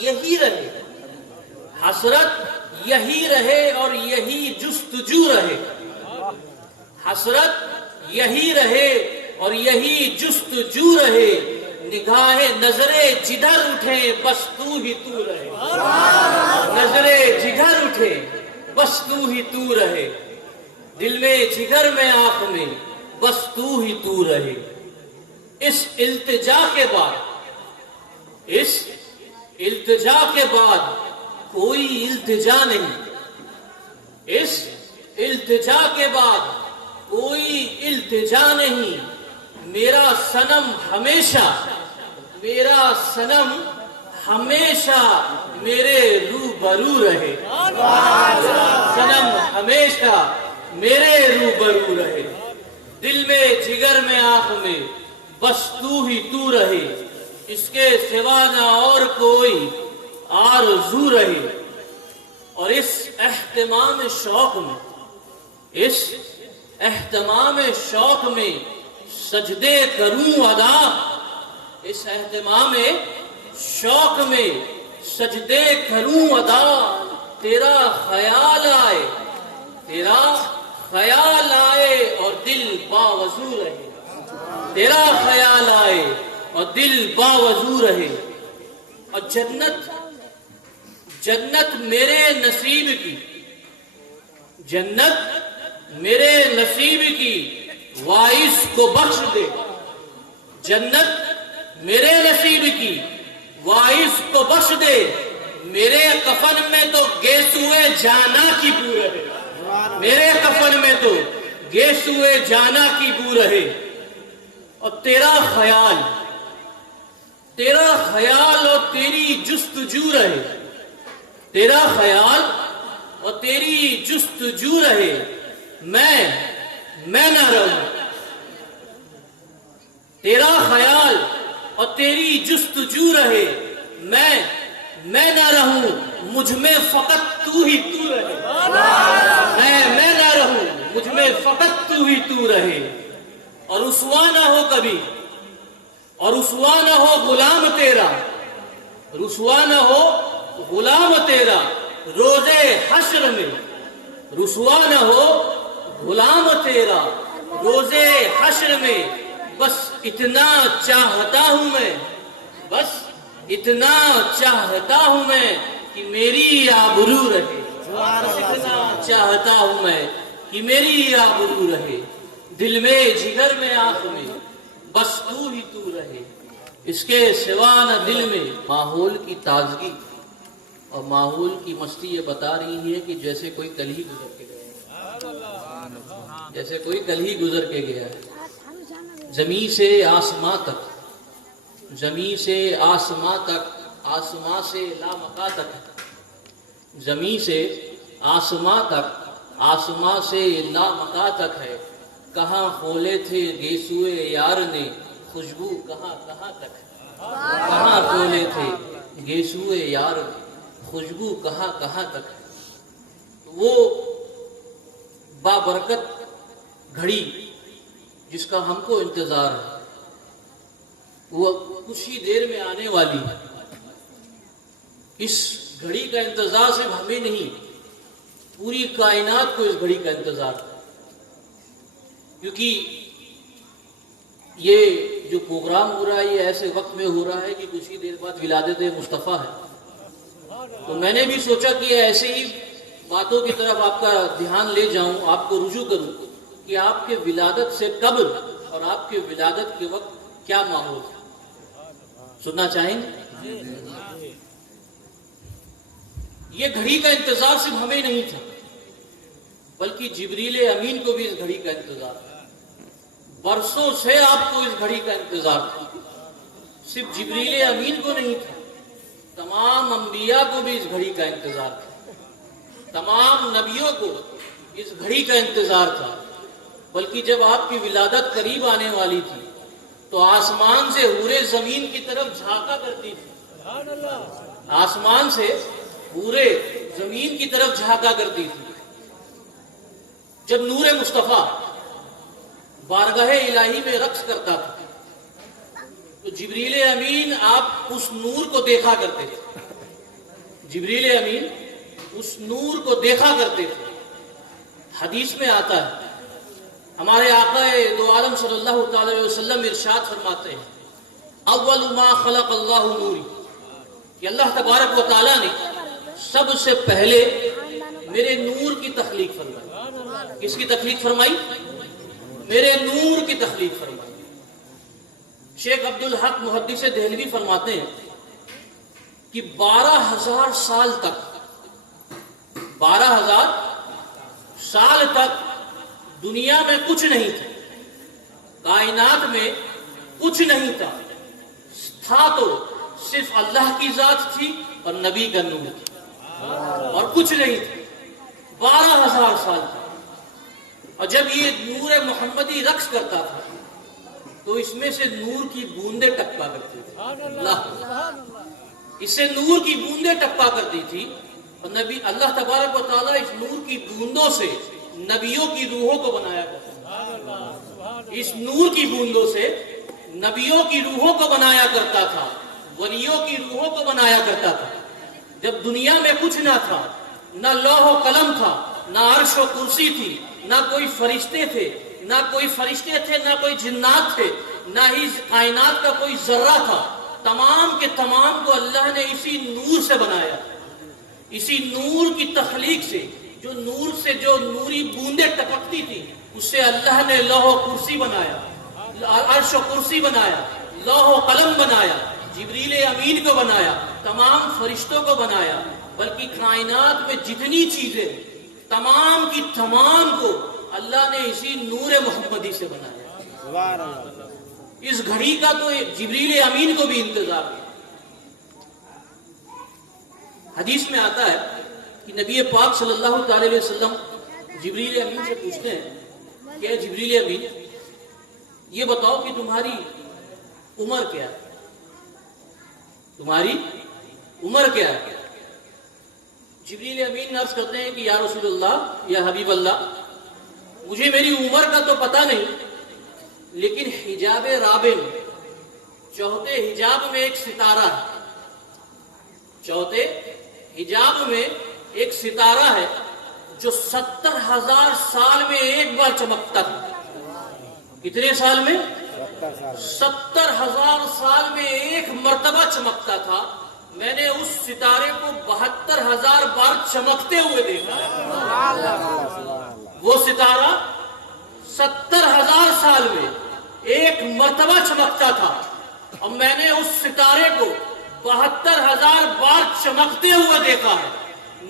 یہی رہے، حسرت یہی رہے اور یہی جستجو رہے، حسرت یہی رہے اور یہی جستجو رہے، نگاہ نظریں جدھر اٹھے بس تو ہی تو رہے، نظریں جدھر اٹھے بس تو ہی تو رہے، دل میں جگر میں آنکھ میں بس تو ہی تو رہے۔ اس التجا کے بعد، اس التجا کے بعد کوئی التجا نہیں، اس التجا کے بعد کوئی التجا نہیں، میرا صنم ہمیشہ، میرا صنم ہمیشہ میرے روبرو رہے، صنم ہمیشہ میرے روبرو رہے، دل میں جگر میں آنکھ میں بس تو ہی تو رہے، اس کے سوا نہ اور کوئی آرزو رہے۔ اور اس اہتمام شوق میں، اس اہتمام شوق میں سجدے کروں ادا، اس اہتمام شوق میں سجدے کروں ادا، تیرا خیال آئے، تیرا خیال آئے اور دل باوضو رہے، تیرا خیال آئے اور دل باوضو رہے۔ اور جنت، جنت میرے نصیب کی، جنت میرے نصیب کی وائس کو بخش دے، جنت میرے نصیب کی وائس کو بخش دے، میرے کفن میں تو گیسوئے جانا کی بو رہے، میرے کفن میں تو گیسوئے جانا کی بو رہے۔ اور تیرا خیال، تیرا خیال اور تیری جستجو رہے، تیرا خیال اور تیری جستجو رہے، میں نہ رہوں، تیرا خیال اور تیری جستجو رہے، میں نہ رہوں، مجھ میں فقط تو ہی تو رہے، میں نہ رہوں، مجھ میں فقط تو ہی تو رہے۔ اور رسوا نہ ہو کبھی، اور رسوا نہ ہو غلام تیرا، رسوا نہ ہو غلام تیرا روزے حشر میں، رسوا نہ ہو غلام تیرا روزے حشر میں، بس اتنا چاہتا ہوں میں، بس اتنا چاہتا ہوں میں کہ میری آبرو رہے، بس اتنا چاہتا ہوں میں کہ میری آبرو رہے، دل میں جگر میں آنکھ میں بس تو ہی تو رہے، اس کے سوا نہ دل میں۔ ماحول کی تازگی اور ماحول کی مستی یہ بتا رہی ہے کہ جیسے کوئی کل ہی گزر کے گیا، جیسے کوئی کل ہی گزر کے گیا ہے، زمین سے آسماں تک، زمین سے آسماں تک، آسماں سے لامکاں تک، زمین سے آسماں تک، آسماں سے لامکاں تک ہے، کہاں کھولے تھے گیسوئے یار نے خوشبو کہاں کہاں تک، کہاں کھولے تھے گیسوئے یار نے خوشبو کہاں کہاں تک ہے۔ وہ بابرکت گھڑی جس کا ہم کو انتظار ہے، وہ کچھ ہی دیر میں آنے والی ہے۔ اس گھڑی کا انتظار صرف ہمیں نہیں، پوری کائنات کو اس گھڑی کا انتظار ہے، کیونکہ یہ جو پروگرام ہو رہا ہے یہ ایسے وقت میں ہو رہا ہے کہ کچھ ہی دیر بعد ولادت مصطفیٰ ہے۔ تو میں نے بھی سوچا کہ ایسے ہی باتوں کی طرف آپ کا دھیان لے جاؤں، آپ کو رجوع کروں کہ آپ کے ولادت سے قبل اور آپ کے ولادت کے وقت کیا ماحول ہے، سننا چاہیں گے؟ یہ گھڑی کا انتظار صرف ہمیں نہیں تھا، بلکہ جبریل امین کو بھی اس گھڑی کا انتظار تھا، برسوں سے آپ کو اس گھڑی کا انتظار تھا، صرف جبریل امین کو نہیں تھا، تمام انبیاء کو بھی اس گھڑی کا انتظار تھا، تمام نبیوں کو اس گھڑی کا انتظار تھا۔ بلکہ جب آپ کی ولادت قریب آنے والی تھی تو آسمان سے حورے زمین کی طرف جھانکا کرتی تھی، آسمان سے حورے زمین کی طرف جھانکا کرتی تھی۔ جب نور مصطفیٰ بارگاہ الہی میں رقص کرتا تھا تو جبریل امین آپ اس نور کو دیکھا کرتے تھے، جبریل امین اس نور کو دیکھا کرتے تھے. حدیث میں آتا ہے ہمارے آقا دو عالم صلی اللہ تعالی علیہ وسلم ارشاد فرماتے ہیں اول ما خلق اللہ نوری، کہ اللہ تبارک و تعالیٰ نے سب سے پہلے میرے نور کی تخلیق فرمائی. کس کی تخلیق فرمائی؟ میرے نور کی تخلیق فرمائی. شیخ عبدالحق محدث دہلوی فرماتے ہیں کہ 12,000 سال تک 12,000 سال تک دنیا میں کچھ نہیں تھا، کائنات میں کچھ نہیں تھا تو صرف اللہ کی ذات تھی اور نبی کا نور تھا، اور کچھ نہیں تھا. 12,000 سال تک. اور جب یہ نور محمدی رقص کرتا تھا تو اس میں سے نور کی بوندیں ٹپکا کرتی تھی. اس سے نور کی بوندیں ٹپکا کرتی تھی اور نبی اللہ تبارک و تعالیٰ اس نور کی بوندوں سے نبیوں کی روحوں کو بنایا کرتا تھا. اس نور کی بوندوں سے نبیوں کی روحوں کو بنایا کرتا تھا، ولیوں کی روحوں کو بنایا کرتا تھا. جب دنیا میں کچھ نہ تھا، نہ لوح و قلم تھا، نہ عرش و کرسی تھی، نہ کوئی فرشتے تھے، نہ کوئی جنات تھے، نہ ہی کائنات کا کوئی ذرہ تھا. تمام کے تمام کو اللہ نے اسی نور سے بنایا. اسی نور کی تخلیق سے جو نوری بوندیں ٹپکتی تھی اس سے اللہ نے لوح و کرسی بنایا، عرش و کرسی بنایا، لوح و قلم بنایا، جبریل امین کو بنایا، تمام فرشتوں کو بنایا. بلکہ کائنات میں جتنی چیزیں تمام کی تمام کو اللہ نے اسی نور محمدی سے بنایا. اس گھڑی کا تو جبریل امین کو بھی انتظار ہے. حدیث میں آتا ہے کہ نبی پاک صلی اللہ تعالی علیہ وسلم جبریل امین سے پوچھتے ہیں کہ جبریل امین یہ بتاؤ کہ تمہاری عمر کیا ہے؟ تمہاری عمر کیا ہے؟ جبریل امین عرض کرتے ہیں کہ یا رسول اللہ، یا حبیب اللہ، مجھے میری عمر کا تو پتہ نہیں، لیکن حجاب رابع میں، چوتھے حجاب میں ایک ستارہ ہے. چوتھے حجاب میں ایک ستارہ ہے جو 70,000 سال میں ایک بار چمکتا تھا. کتنے سال میں؟ 70,000 سال میں ایک مرتبہ چمکتا تھا. میں نے اس ستارے کو 72,000 بار چمکتے ہوئے دیکھا. وہ ستارہ 70,000 سال میں ایک مرتبہ چمکتا تھا اور میں نے اس ستارے کو 72,000 بار چمکتے ہوئے دیکھا ہے.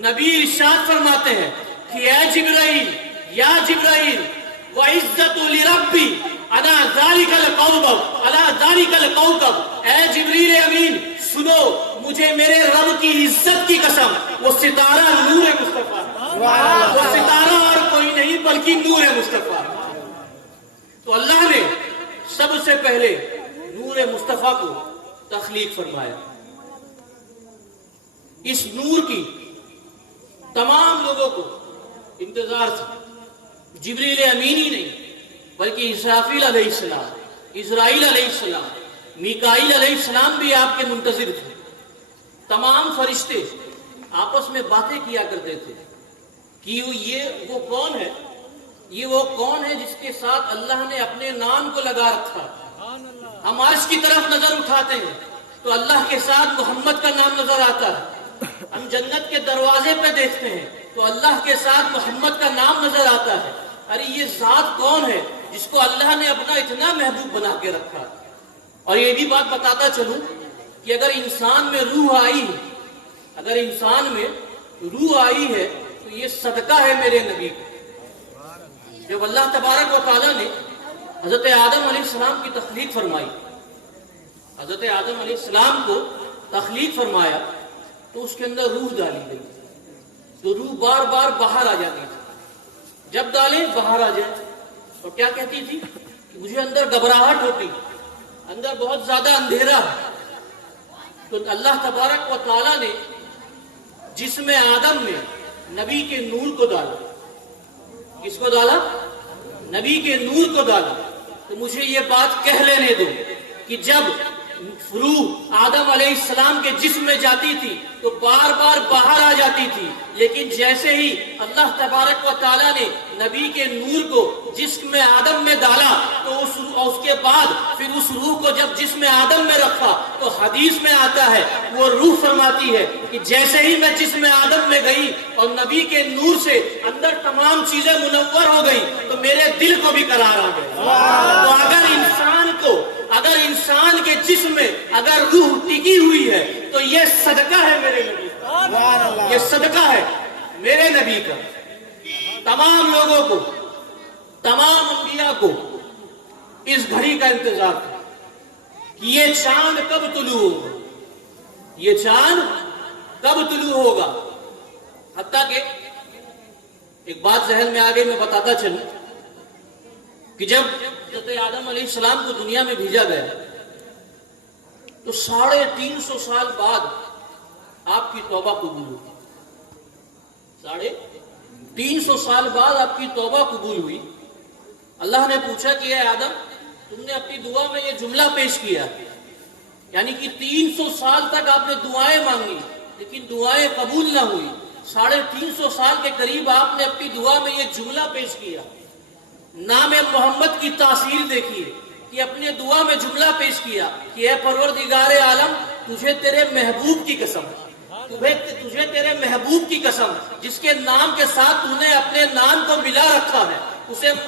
نبی ارشاد فرماتے ہیں کہ اے جبرائیل، یا جبرائیل، وعزت لربی انا ذالک الکوكب، اے جبریل امین سنو، مجھے میرے رب کی عزت کی قسم، وہ ستارہ نور مصطفیٰ، وہ ستارہ اور کوئی نہیں بلکہ نور مصطفیٰ. تو اللہ نے سب سے پہلے نور مصطفیٰ کو تخلیق فرمایا. اس نور کی تمام لوگوں کو انتظار تھا. جبریل امین ہی نہیں بلکہ اسرافیل علیہ السلام، اسرائیل علیہ السلام، میکائیل علیہ السلام بھی آپ کے منتظر تھے. تمام فرشتے آپس میں باتیں کیا کرتے تھے کہ یہ وہ کون ہے، یہ وہ کون ہے جس کے ساتھ اللہ نے اپنے نام کو لگا رکھا. ہم عرش کی طرف نظر اٹھاتے ہیں تو اللہ کے ساتھ محمد کا نام نظر آتا ہے. ہم جنت کے دروازے پہ دیکھتے ہیں تو اللہ کے ساتھ محمد کا نام نظر آتا ہے. ارے یہ ذات کون ہے جس کو اللہ نے اپنا اتنا محبوب بنا کے رکھا. اور یہ بھی بات بتاتا چلوں کہ اگر انسان میں روح آئی ہے، اگر انسان میں روح آئی ہے تو یہ صدقہ ہے میرے نبی کو. جب اللہ تبارک و تعالیٰ نے حضرت آدم علیہ السلام کی تخلیق فرمائی، حضرت آدم علیہ السلام کو تخلیق فرمایا تو اس کے اندر روح ڈالی گئی. تو روح بار بار باہر آ جاتی تھی. جب ڈالیں باہر آ جائے اور کیا کہتی تھی کہ مجھے اندر گھبراہٹ ہوتی، اندر بہت زیادہ اندھیرا ہے. تو اللہ تبارک و تعالیٰ نے جسم آدم میں نبی کے نور کو ڈالا. کس کو ڈالا؟ نبی کے نور کو ڈالا. تو مجھے یہ بات کہہ لینے دو کہ جب روح آدم علیہ السلام کے جسم میں جاتی تھی تو بار بار باہر آ جاتی تھی، لیکن جیسے ہی اللہ تبارک و تعالیٰ نے نبی کے نور کو جسم میں آدم میں ڈالا تو اس کے بعد پھر اس روح کو جب جسم آدم میں رکھا تو حدیث میں آتا ہے، وہ روح فرماتی ہے کہ جیسے ہی میں جسم آدم میں گئی اور نبی کے نور سے اندر تمام چیزیں منور ہو گئی تو میرے دل کو بھی قرار آ گیا۔ تو اگر انسان کے جسم میں اگر روح ٹکی ہوئی ہے تو یہ صدقہ ہے میرے نبی کا، یہ صدقہ ہے میرے نبی کا۔ تمام لوگوں کو، تمام انبیاء کو اس گھڑی کا انتظار تھا کہ یہ چاند کب طلوع ہوگا، یہ چاند کب طلوع ہوگا۔ حتیٰ کہ ایک بات ذہن میں آگے میں بتاتا چلوں کہ جب حضرت آدم علیہ السلام کو دنیا میں بھیجا گیا تو 350 سال بعد آپ کی توبہ قبول ہوئی۔ 350 سال بعد آپ کی توبہ قبول ہوئی۔ اللہ نے پوچھا کہ اے آدم، تم نے اپنی دعا میں یہ جملہ پیش کیا، یعنی کہ 300 سال تک آپ نے دعائیں مانگی لیکن دعائیں قبول نہ ہوئی۔ 350 سال کے قریب آپ نے اپنی دعا میں یہ جملہ پیش کیا، نام محمد کی تاثیر دیکھیے کہ اپنے دعا میں جملہ پیش کیا کہ اے پروردگار عالم، تجھے تیرے محبوب کی قسم، تجھے تیرے محبوب کی قسم جس کے نام کے ساتھ تو نے اپنے نام کو ملا رکھا ہے،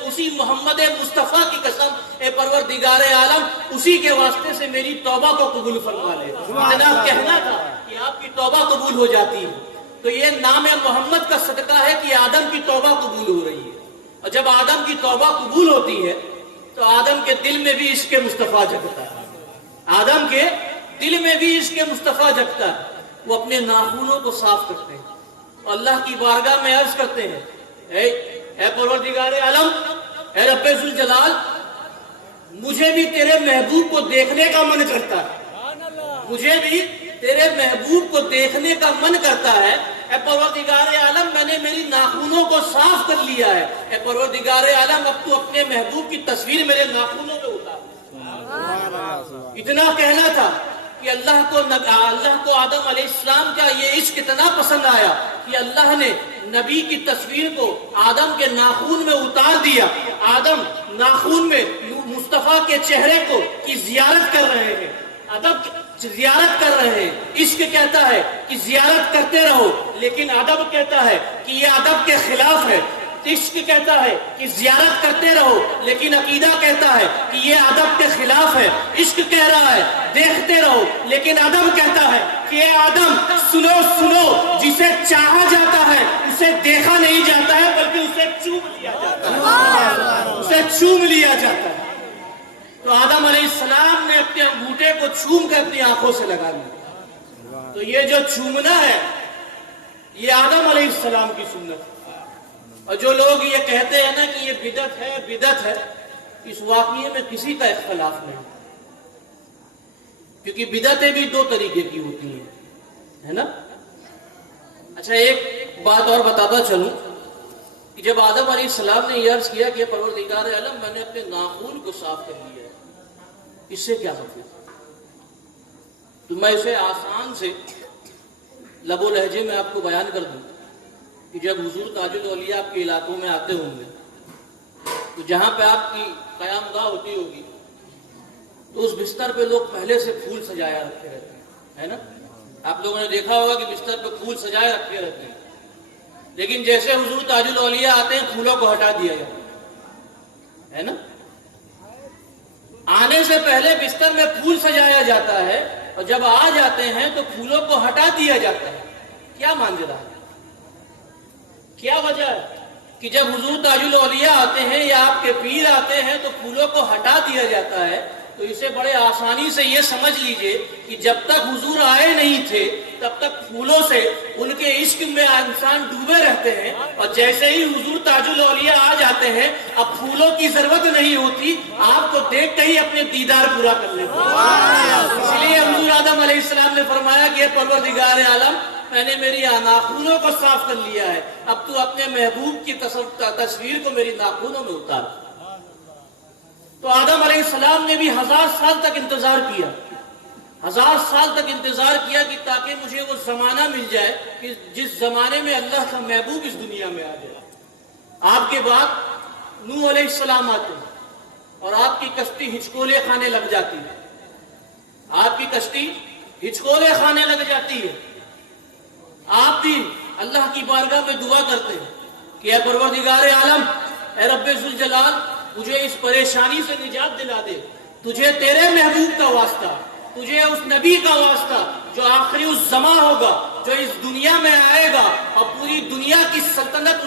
اسی محمد مصطفیٰ کی قسم، اے پروردگار عالم، اسی کے واسطے سے میری توبہ کو قبول فرما لے۔ اتنا کہنا تھا کہ آپ کی توبہ قبول ہو جاتی ہے۔ تو یہ نام محمد کا صدقہ ہے کہ آدم کی توبہ قبول ہو رہی ہے، اور جب آدم کی توبہ قبول ہوتی ہے تو آدم کے دل میں بھی عشق مصطفیٰ جگتا ہے، آدم کے دل میں بھی عشق مصطفیٰ جگتا ہے۔ وہ اپنے ناخنوں کو صاف کرتے ہیں اور اللہ کی بارگاہ میں عرض کرتے ہیں، اے پروردگار عالم، اے رب ذوالجلال، مجھے بھی تیرے محبوب کو دیکھنے کا من کرتا ہے، مجھے بھی تیرے محبوب کو دیکھنے کا من کرتا ہے۔ اے پروردگار عالم، میں نے میری ناخنوں کو صاف کر لیا ہے، اے پروردگار عالم، اب تو اپنے محبوب کی تصویر میرے ناخنوں میں اتار۔ اتنا کہنا تھا کہ اللہ کو آدم علیہ السلام کا یہ عشق اتنا پسند آیا کہ اللہ نے نبی کی تصویر کو آدم کے ناخن میں اتار دیا۔ آدم ناخن میں مصطفیٰ کے چہرے کو کی زیارت کر رہے ہیں، ادب زیارت کر رہے ہیں۔ عشق کہتا ہے کہ زیارت کرتے رہو، لیکن ادب کہتا ہے کہ یہ ادب کے خلاف ہے۔ عشق کہتا ہے کہ زیارت کرتے رہو، لیکن عقیدہ کہتا ہے کہ یہ ادب کے خلاف ہے۔ عشق کہہ رہا ہے دیکھتے رہو، لیکن ادب کہتا ہے کہ اے آدم، سنو، جسے چاہا جاتا ہے اسے دیکھا نہیں جاتا ہے بلکہ اسے چوم لیا جاتا ہے، اسے چوم لیا جاتا ہے۔ تو آدم علیہ السلام نے اپنے انگوٹھے کو چوم کر اپنی آنکھوں سے لگا لیا۔ تو یہ جو چومنا ہے یہ آدم علیہ السلام کی سنت ہے۔ اور جو لوگ یہ کہتے ہیں نا کہ یہ بدعت ہے، اس واقعے میں کسی کا اختلاف نہیں، کیونکہ بدعتیں بھی 2 طریقے کی ہوتی ہیں، ہے نا۔ اچھا، ایک بات اور بتاتا چلوں کہ جب آدم علیہ السلام نے یہ عرض کیا کہ پروردگار عالم، میں نے اپنے ناخن کو صاف کر لیا ہے، اس سے کیا مطلب؟ تو میں اسے آسان سے لب و لہجے میں آپ کو بیان کر دوں کہ جب حضور تاج الاولیاء آپ کے علاقوں میں آتے ہوں گے تو جہاں پہ آپ کی قیام گاہ ہوتی ہوگی تو اس بستر پہ لوگ پہلے سے پھول سجایا رکھتے رہتے ہیں، ہے نا۔ آپ لوگوں نے دیکھا ہوگا کہ بستر پہ پھول سجائے رکھتے رہتے ہیں، لیکن جیسے حضور تاج الاولیاء آتے ہیں پھولوں کو ہٹا دیا جاتا ہے نا۔ آنے سے پہلے بستر میں پھول سجایا جاتا ہے اور جب آ جاتے ہیں تو پھولوں کو ہٹا دیا جاتا ہے۔ کیا ماجرا ہے، کیا وجہ ہے کہ جب حضور تاج الاولیاء آتے ہیں یا آپ کے پیر آتے ہیں تو پھولوں کو ہٹا دیا جاتا ہے؟ تو اسے بڑے آسانی سے یہ سمجھ لیجئے کہ جب تک حضور آئے نہیں تھے تب تک پھولوں سے ان کے عشق میں انسان ڈوبے رہتے ہیں، اور جیسے ہی حضور تاج الاولیاء آ جاتے ہیں اب پھولوں کی ضرورت نہیں ہوتی، آپ کو دیکھ کے ہی اپنے دیدار پورا کر لیتے ہیں۔ اس لیے حضور آدم علیہ السلام نے فرمایا کہ پروردگار عالم، میں نے میری ناخنوں کو صاف کر لیا ہے، اب تو اپنے محبوب کی تصویر کو میری ناخنوں میں اتار۔ تو آدم علیہ السلام نے بھی 1000 سال تک انتظار کیا 1000 سال تک انتظار کیا کہ تاکہ مجھے وہ زمانہ مل جائے کہ جس زمانے میں اللہ کا محبوب اس دنیا میں آ جائے۔ آپ کے بعد نوح علیہ السلام آتے ہیں اور آپ کی کشتی ہچکولے کھانے لگ جاتی ہے، آپ کی کشتی ہچکولے کھانے لگ جاتی ہے۔ آپ بھی اللہ کی بارگاہ میں دعا کرتے ہیں کہ اے پروردگار عالم، اے رب ذوالجلال، مجھے اس پریشانی سے نجات دلا دے، تجھے تیرے محبوب کا واسطہ، تجھے اس نبی کا واسطہ جو آخری اس زمان ہوگا، جو اس دنیا میں آئے گا اور پوری دنیا کی سلطنت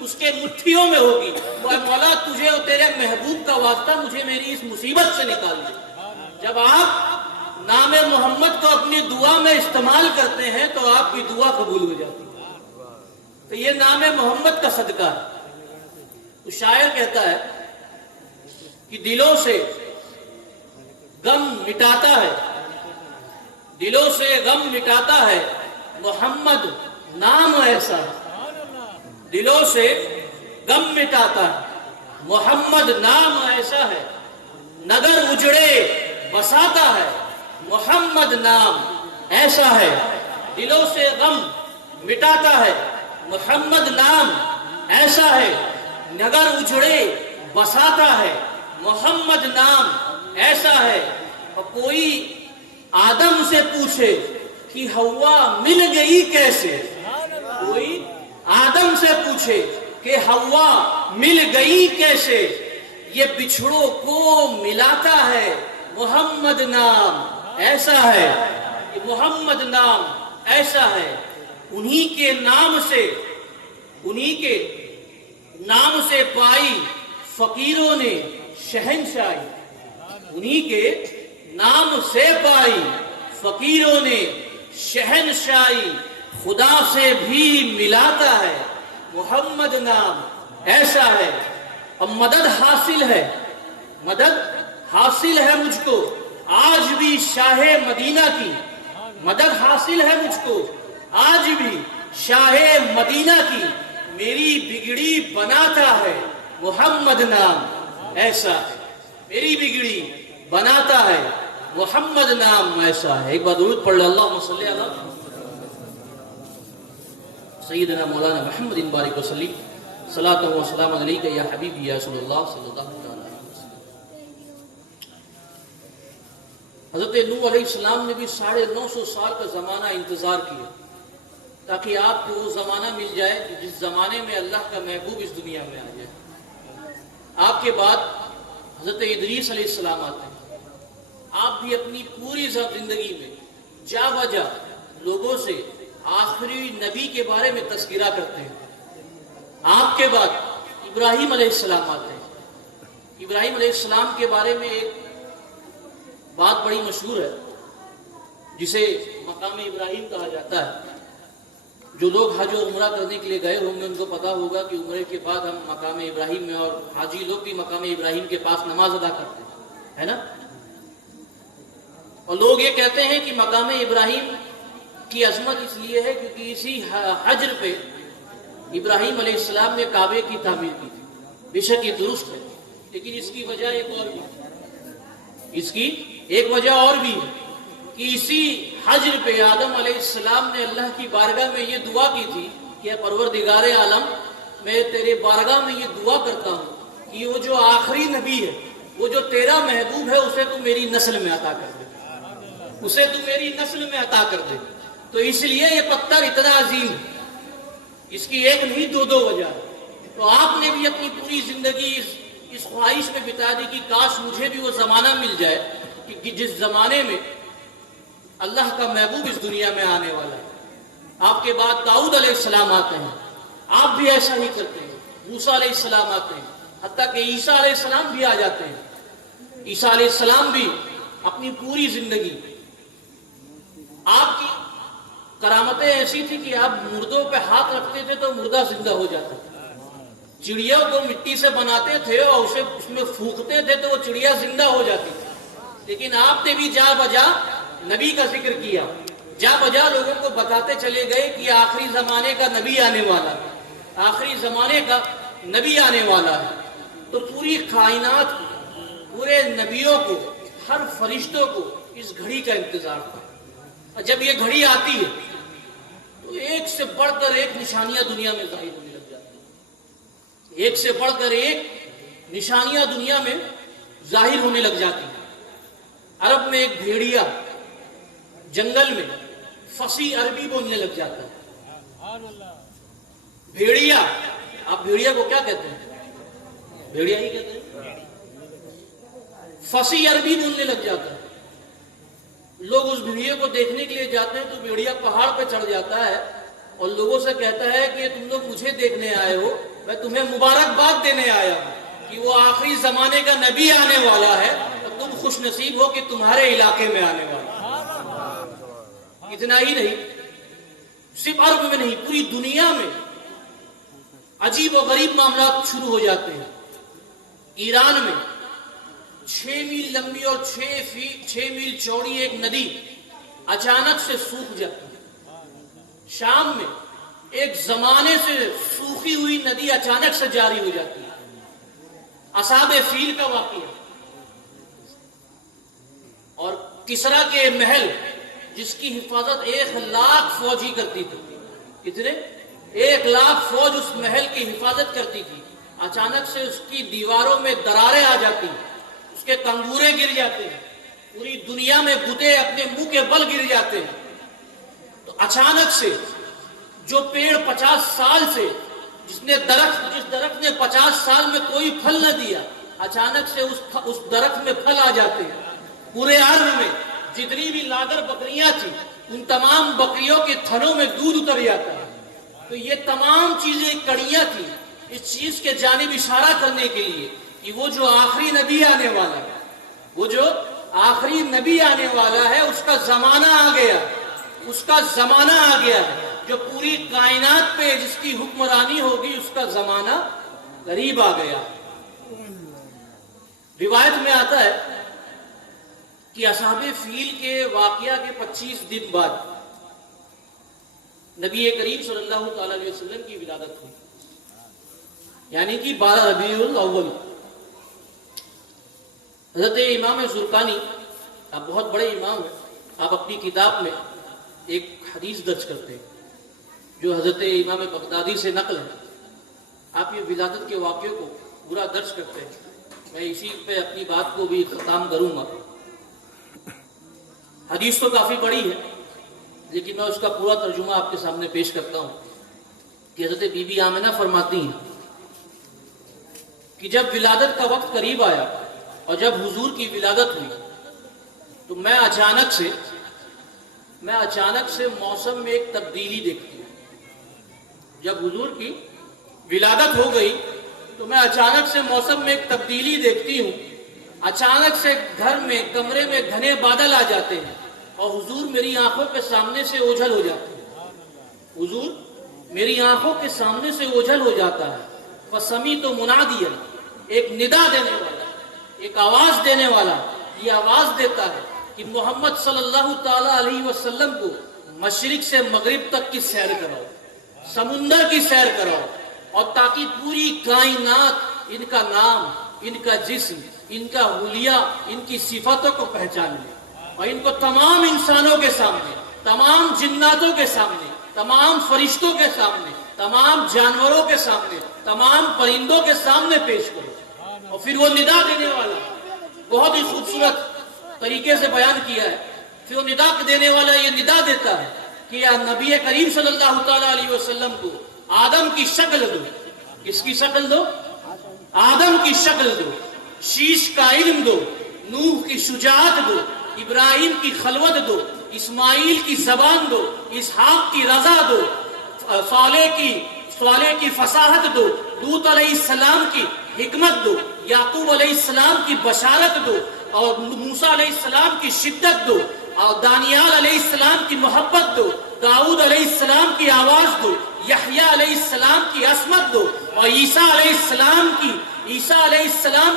اس کے مٹھیوں میں ہوگی، وہ مولا تجھے اور تیرے محبوب کا واسطہ مجھے میری اس مصیبت سے نکال دے۔ جب آپ نام محمد کو اپنی دعا میں استعمال کرتے ہیں تو آپ کی دعا قبول ہو جاتی ہے۔ تو یہ نام محمد کا صدقہ ہے۔ تو شاعر کہتا ہے کہ دلوں سے غم مٹاتا ہے، دلوں سے غم مٹاتا ہے محمد نام ایسا ہے، دلوں سے غم مٹاتا ہے محمد نام ایسا ہے، نگر اجڑے بساتا ہے محمد نام ایسا ہے، دلوں سے غم مٹاتا ہے محمد نام ایسا ہے، نگر اجڑے بساتا ہے محمد نام ایسا ہے۔ اور کوئی آدم سے پوچھے کہ ہوا مل گئی کیسے، کوئی آدم سے پوچھے کہ ہوا مل گئی کیسے، یہ بچھڑوں کو ملاتا ہے محمد نام ایسا ہے، یہ محمد نام ایسا ہے۔ انہی کے نام سے پائی فقیروں نے شہنشاہی، انہی کے نام سے پائی فقیروں نے شہنشاہی، خدا سے بھی ملاتا ہے محمد نام ایسا ہے۔ اب مدد حاصل ہے مجھ کو آج بھی شاہ مدینہ کی، مدد حاصل ہے مجھ کو آج بھی شاہ مدینہ کی، میری بگڑی بناتا ہے محمد نام ایسا ہے، میری بگڑی بناتا ہے محمد نام ایسا ہے۔ ایک بار درود پڑھ لیں، اللہم صلی علی سیدنا مولانا محمد بارک وسلم، صلاۃ و سلام علیک یا حبیبی یا رسول اللہ صلی اللہ علیہ وسلم۔ حضرت نوح علیہ السلام نے بھی 950 سال کا زمانہ انتظار کیا تاکہ آپ کو وہ زمانہ مل جائے کہ جس زمانے میں اللہ کا محبوب اس دنیا میں آ جائے۔ آپ کے بعد حضرت ادریس علیہ السلام آتے ہیں۔ آپ بھی اپنی پوری زندگی میں جا بجا لوگوں سے آخری نبی کے بارے میں تذکرہ کرتے ہیں۔ آپ کے بعد ابراہیم علیہ السلام آتے ہیں۔ ابراہیم علیہ السلام کے بارے میں ایک بات بڑی مشہور ہے جسے مقام ابراہیم کہا جاتا ہے۔ جو لوگ حج و عمرہ کرنے کے لیے گئے ہوں گے ان کو پتا ہوگا کہ عمرے کے بعد ہم مقام ابراہیم میں، اور حاجی لوگ بھی مقام ابراہیم کے پاس نماز ادا کرتے ہیں، ہے نا؟ اور لوگ یہ کہتے ہیں کہ مقام ابراہیم کی عظمت اس لیے ہے کیونکہ اسی حجر پہ ابراہیم علیہ السلام نے کعبے کی تعمیر کی تھی۔ بے شک یہ درست ہے، لیکن اس کی وجہ ایک اور بھی ہے، اس کی ایک وجہ اور بھی ہے کہ اسی حجر پہ آدم علیہ السلام نے اللہ کی بارگاہ میں یہ دعا کی تھی کہ پروردگار عالم، میں تیرے بارگاہ میں یہ دعا کرتا ہوں کہ وہ جو آخری نبی ہے، وہ جو تیرا محبوب ہے، اسے تو میری نسل میں عطا کر دے، اسے تو میری نسل میں عطا کر دے۔ تو اس لیے یہ پتھر اتنا عظیم ہے، اس کی ایک نہیں دو وجہ ہے۔ تو آپ نے بھی اپنی پوری زندگی اس خواہش میں بتا دی کہ کاش مجھے بھی وہ زمانہ مل جائے کہ جس زمانے میں اللہ کا محبوب اس دنیا میں آنے والا ہے۔ آپ کے بعد داؤد علیہ السلام آتے ہیں، آپ بھی ایسا ہی کرتے ہیں۔ موسیٰ علیہ السلام آتے ہیں، حتیٰ کہ عیسیٰ علیہ السلام بھی آ جاتے ہیں۔ عیسیٰ علیہ السلام بھی اپنی پوری زندگی، آپ کی کرامتیں ایسی تھی کہ آپ مردوں پہ ہاتھ رکھتے تھے تو مردہ زندہ ہو جاتا تھا، چڑیا کو مٹی سے بناتے تھے اور اسے اس میں پھونکتے تھے تو وہ چڑیا زندہ ہو جاتی تھی۔ لیکن آپ نے بھی جا بجا نبی کا ذکر کیا، جا بجا لوگوں کو بتاتے چلے گئے کہ آخری زمانے کا نبی آنے والا ہے، آخری زمانے کا نبی آنے والا ہے۔ تو پوری کائنات، پورے نبیوں کو، ہر فرشتوں کو اس گھڑی کا انتظار تھا. اور جب یہ گھڑی آتی ہے تو ایک سے بڑھ کر ایک نشانیاں دنیا میں ظاہر ہونے لگ جاتی ہیں. ایک سے بڑھ کر ایک نشانیاں دنیا میں ظاہر ہونے لگ جاتی ہیں. عرب میں ایک بھیڑیا جنگل میں فصیح عربی بولنے لگ جاتا ہے. بھیڑیا، آپ بھیڑیا کو کیا کہتے ہیں؟ بھیڑیا ہی کہتے ہیں. فصیح عربی بولنے لگ جاتا ہے. لوگ اس بھیڑیے کو دیکھنے کے لیے جاتے ہیں تو بھیڑیا پہاڑ پہ چڑھ جاتا ہے اور لوگوں سے کہتا ہے کہ تم لوگ مجھے دیکھنے آئے ہو، میں تمہیں مبارکباد دینے آیا ہوں کہ وہ آخری زمانے کا نبی آنے والا ہے اور تم خوش نصیب ہو کہ تمہارے علاقے میں آنے والا ہے. اتنا ہی نہیں، صرف عرب میں نہیں، پوری دنیا میں عجیب و غریب معاملات شروع ہو جاتے ہیں. ایران میں 6 میل لمبی اور 6 میل چوڑی ایک ندی اچانک سے سوکھ جاتی ہے. شام میں ایک زمانے سے سوکھی ہوئی ندی اچانک سے جاری ہو جاتی ہے. اصحاب فیل کا واقعہ. اور کسرا کے محل جس کی حفاظت 1,00,000 فوجی کرتی تھی. کتنے؟ 1,00,000 فوج اس محل کی حفاظت کرتی تھی. اچانک سے اس کی دیواروں میں دراریں آ جاتی ہیں، اس کے کنگورے گر جاتے ہیں، پوری دنیا میں بتیں اپنے منہ کے بل گر جاتے ہیں. تو اچانک سے جو پیڑ 50 سال سے جس درخت نے 50 سال میں کوئی پھل نہ دیا، اچانک سے اس درخت میں پھل آ جاتے ہیں. پورے عرب میں جتنی بھی لاگر بکریاں تھیں ان تمام بکریوں کے تھنوں میں دودھ اتر جاتا ہے. تو یہ تمام چیزیں کڑیاں تھیں اس چیز کے جانب اشارہ کرنے کے لیے کہ وہ جو آخری نبی آنے والا ہے، وہ جو آخری نبی آنے والا ہے اس کا زمانہ آ گیا، اس کا زمانہ آ گیا. جو پوری کائنات پہ جس کی حکمرانی ہوگی اس کا زمانہ قریب آ گیا. روایت میں آتا ہے کہ اصحاب فیل کے واقعہ کے 25 دن بعد نبی کریم صلی اللہ تعالی علیہ وسلم کی ولادت ہوئی، یعنی کہ 12 ربیع الاول. حضرت امام زرقانی، آپ بہت بڑے امام ہیں، آپ اپنی کتاب میں ایک حدیث درج کرتے ہیں جو حضرت امام بغدادی سے نقل ہے. آپ یہ ولادت کے واقعے کو پورا درج کرتے ہیں. میں اسی پہ اپنی بات کو بھی ختم کروں گا. حدیث تو کافی بڑی ہے لیکن میں اس کا پورا ترجمہ آپ کے سامنے پیش کرتا ہوں کہ حضرت بی بی آمنہ فرماتی ہیں کہ جب ولادت کا وقت قریب آیا اور جب حضور کی ولادت ہوئی تو میں اچانک سے موسم میں ایک تبدیلی دیکھتی ہوں. جب حضور کی ولادت ہو گئی تو میں اچانک سے موسم میں ایک تبدیلی دیکھتی ہوں. اچانک سے گھر میں، کمرے میں گھنے بادل آ جاتے ہیں اور حضور میری آنکھوں کے سامنے سے اوجھل ہو جاتے ہیں. حضور میری آنکھوں کے سامنے سے اوجھل ہو جاتا ہے. فسمیت منادیا، ایک ندا دینے والا، ایک آواز دینے والا یہ آواز دیتا ہے کہ محمد صلی اللہ تعالی علیہ وسلم کو مشرق سے مغرب تک کی سیر کراؤ، سمندر کی سیر کراؤ، اور تاکہ پوری کائنات ان کا نام، ان کا جسم، ان کا حلیہ، ان کی صفاتوں کو پہچان لے اور ان کو تمام انسانوں کے سامنے، تمام جناتوں کے سامنے، تمام فرشتوں کے سامنے، تمام جانوروں کے سامنے، تمام پرندوں کے سامنے پیش کرو. اور پھر وہ ندا دینے والا بہت ہی خوبصورت طریقے سے بیان کیا ہے. پھر وہ ندا دینے والا یہ ندا دیتا ہے کہ یا نبی کریم صلی اللہ تعالی علیہ وسلم کو آدم کی شکل دو. کس کی شکل دو؟ آدم کی شکل دو. شیش کا علم دو، نوح کی شجاعت دو، ابراہیم کی خلوت دو، اسماعیل کی زبان دو، اسحاق کی رضا دو، صالح کی فصاحت دو، لوط علیہ السلام کی حکمت دو، یعقوب علیہ السلام کی بشارت دو، اور موسیٰ علیہ السلام کی شدت دو، اور دانیال علیہ السلام کی محبت دو، داؤد علیہ السلام کی آواز دو، یحییٰ علیہ السلام کی عصمت دو، اور عیسیٰ علیہ السلام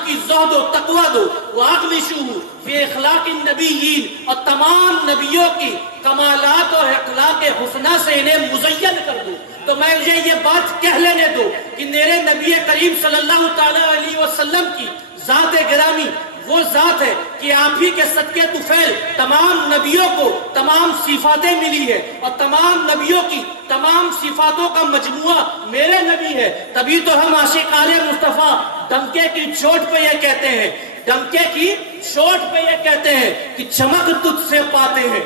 کی زہد و تقوی دو. وَأَغْمِشُوهُ فِي اخلاق النبیین، اور تمام نبیوں کی کمالات اور اخلاق حسنہ سے انہیں مزین کر دو. تو میں مجھے یہ بات کہہ لینے دو کہ میرے نبی کریم صلی اللہ تعالی علیہ وسلم کی ذات گرامی وہ ذات ہے کہ آپ ہی کے صدقے طفیل تمام نبیوں کو تمام صفاتیں ملی ہے، اور تمام نبیوں کی تمام صفاتوں کا مجموعہ میرے نبی ہے۔ تبھی تو ہم عاشقان مصطفیٰ ڈنکے کی چوٹ پہ یہ کہتے ہیں، ڈنکے کی چوٹ پہ یہ کہتے ہیں کہ چمک تجھ سے پاتے ہیں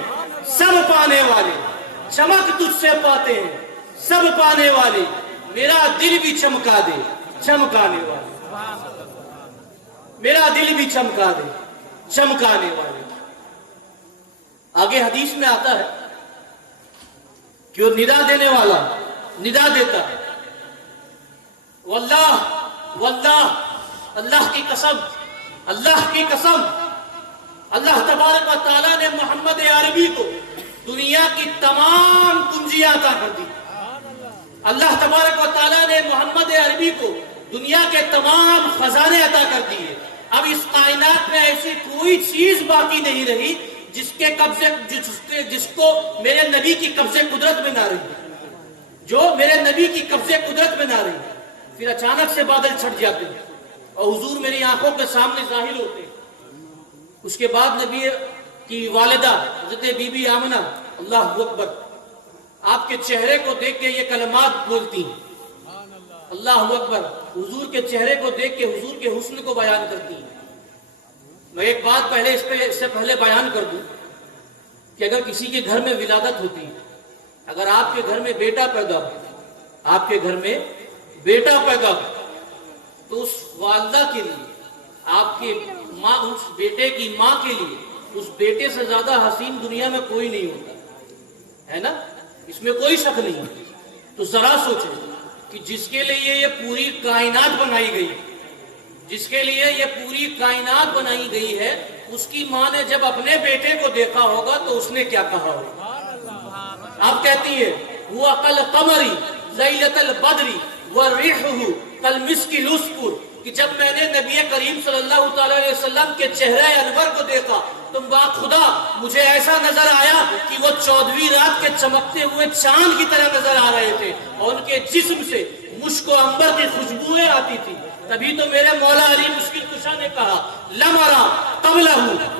سب پانے والے، چمک تجھ سے پاتے ہیں سب پانے والے، میرا دل بھی چمکا دے چمکانے والے، میرا دل بھی چمکا دے چمکانے والے۔ آگے حدیث میں آتا ہے کہ وہ ندا دینے والا ندا دیتا ہے، واللہ واللہ، اللہ کی قسم، اللہ کی قسم، اللہ تبارک و تعالیٰ نے محمد عربی کو دنیا کی تمام کنجیاں عطا کر دی۔ اللہ تبارک و تعالیٰ نے محمد عربی کو دنیا کے تمام خزانے عطا کر دیے۔ اب اس کائنات میں ایسی کوئی چیز باقی نہیں رہی جس کے قبضے جس کو میرے نبی کی قبضے قدرت میں نہ رہی، جو میرے نبی کی قبضے قدرت میں نہ رہی۔ پھر اچانک سے بادل چھٹ جاتے ہیں اور حضور میری آنکھوں کے سامنے ظاہر ہوتے ہیں۔ اس کے بعد نبی کی والدہ حضرت بی بی آمنہ اللہ اکبر آپ کے چہرے کو دیکھ کے یہ کلمات بولتی ہیں، اللہ اکبر، حضور کے چہرے کو دیکھ کے حضور کے حسن کو بیان کرتی ہیں۔ میں ایک بات پہلے اس سے پہلے بیان کر دوں کہ اگر کسی کے گھر میں ولادت ہوتی ہے، اگر آپ کے گھر میں بیٹا پیدا ہو، آپ کے گھر میں بیٹا پیدا ہو، تو اس والدہ کے لیے، آپ کے ماں، اس بیٹے کی ماں کے لیے اس بیٹے سے زیادہ حسین دنیا میں کوئی نہیں ہوتا ہے نا، اس میں کوئی شک نہیں ہے۔ تو ذرا سوچیں کہ جس کے لیے یہ پوری کائنات بنائی گئی، جس کے لیے یہ پوری کائنات بنائی گئی ہے، اس کی ماں نے جب اپنے بیٹے کو دیکھا ہوگا تو اس نے کیا کہا ہوگا؟ آپ کہتی ہے وہ کالقمری لیلۃ البدری وریحہ کالمسک العصفر، کہ جب میں نے نبی کریم صلی اللہ تعالی علیہ وسلم کے چہرے انور کو دیکھا تو باخدا مجھے ایسا نظر آیا کہ وہ 14ویں رات کے چمکتے ہوئے چاند کی طرح نظر آ رہے تھے، اور ان کے جسم سے مشک و عنبر کی خوشبوئیں آتی تھی۔ تبھی تو میرے مولا علی مشکل کشا نے کہا لم ارى قبلہ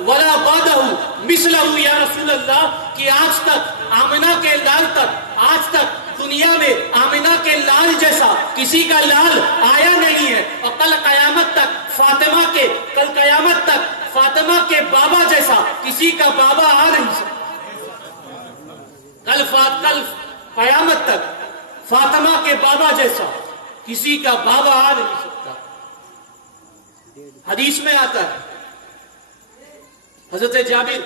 ولا بعدہ مثلہ یا رسول اللہ، کہ آج تک آمنہ کے لال تک، آج تک دنیا میں آمنہ کے لال جیسا کسی کا لال آیا نہیں ہے، اور کل قیامت تک فاطمہ کے بابا جیسا کسی کا بابا آ نہیں سکتا۔ کل قیامت تک فاطمہ کے بابا جیسا کسی کا بابا آ نہیں سکتا۔ حدیث میں آتا ہے، حضرت جابر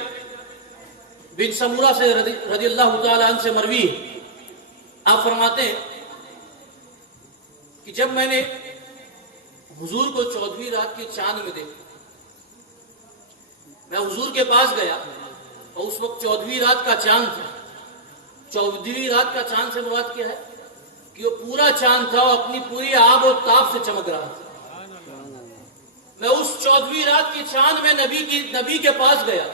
بن سمورہ سے رضی اللہ تعالی عنہ سے مروی، آپ فرماتے ہیں کہ جب میں نے حضور کو 14ویں رات کی چاند میں دیکھا، میں حضور کے پاس گیا اور اس وقت 14ویں رات کا چاند تھا۔ 14ویں رات کا چاند سے مراد کیا ہے کہ وہ پورا چاند تھا اور اپنی پوری آب و تاب سے چمک رہا تھا۔ میں اس 14ویں رات کی چاند میں نبی کے پاس گیا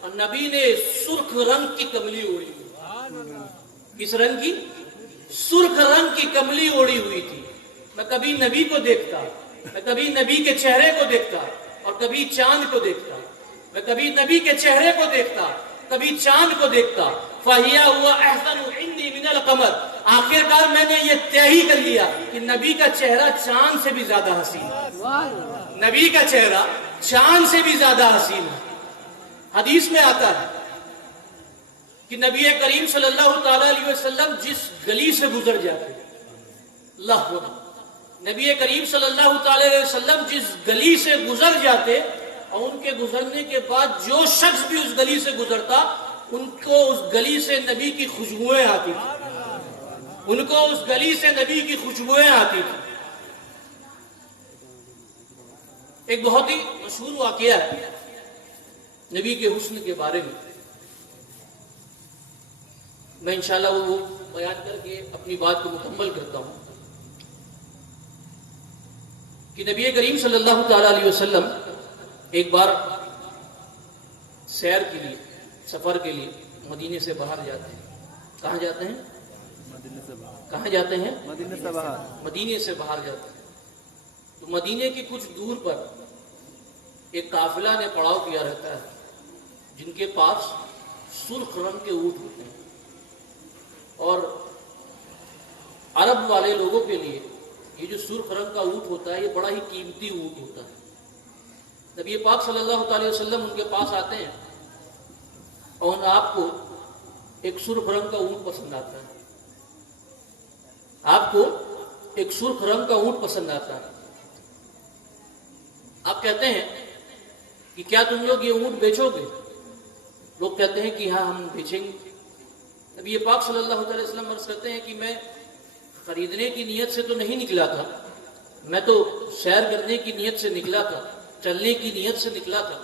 اور نبی نے سرخ رنگ کی کملی اوڑھی ہوئی۔ کس رنگ کی؟ سرخ رنگ کی کملی اوڑھی ہوئی تھی۔ میں کبھی نبی کو دیکھتا، میں کبھی نبی کے چہرے کو دیکھتا اور کبھی چاند کو دیکھتا، میں کبھی نبی کے چہرے کو دیکھتا کبھی چاند کو دیکھتا۔ فَهِيَ هُوَ أَحْسَنُ عِنْدِي مِنَ الْقَمَرِ، آخر کار میں نے یہ طے ہی کر لیا کہ نبی کا چہرہ چاند سے بھی زیادہ حسین ہے، نبی کا چہرہ چاند سے بھی زیادہ حسین ہے۔ حدیث میں آتا ہے کہ نبی کریم صلی اللہ تعالی علیہ وسلم جس گلی سے گزر جاتے، اللہ اکبر، نبی کریم صلی اللہ تعالی علیہ وسلم جس گلی سے گزر جاتے اور ان کے گزرنے کے بعد جو شخص بھی اس گلی سے گزرتا ان کو اس گلی سے نبی کی خوشبوئیں آتی تھی، ان کو اس گلی سے نبی کی خوشبوئیں آتی تھی۔ ایک بہت ہی مشہور واقعہ ہے نبی کے حسن کے بارے میں، میں انشاءاللہ وہ بیان کر کے اپنی بات کو مکمل کرتا ہوں کہ نبی کریم صلی اللہ تعالی علیہ وسلم ایک بار سیر کے لیے، سفر کے لیے مدینے سے باہر جاتے ہیں۔ کہاں جاتے ہیں؟ کہاں جاتے ہیں؟ مدینے سے باہر۔ مدینے سے باہر جاتے ہیں تو مدینے کی کچھ دور پر ایک قافلہ نے پڑاؤ کیا رہتا ہے جن کے پاس سرخ رنگ کے اونٹ ہوتے ہیں، اور عرب والے لوگوں کے لیے یہ جو سرخ رنگ کا اونٹ ہوتا ہے یہ بڑا ہی قیمتی اونٹ ہوتا ہے۔ نبی پاک صلی اللہ تعالی وسلم ان کے پاس آتے ہیں اور آپ کو ایک سرخ رنگ کا اونٹ پسند آتا ہے، آپ کو ایک سرخ رنگ کا اونٹ پسند آتا ہے۔ آپ کہتے ہیں کہ کیا تم لوگ یہ اونٹ بیچو گے؟ لوگ کہتے ہیں کہ ہاں ہم بیچیں گے۔ نبی پاک صلی اللہ علیہ وسلم عرض کرتے ہیں کہ میں خریدنے کی نیت سے تو نہیں نکلا تھا، میں تو سیر کرنے کی نیت سے نکلا تھا، چلنے کی نیت سے نکلا تھا،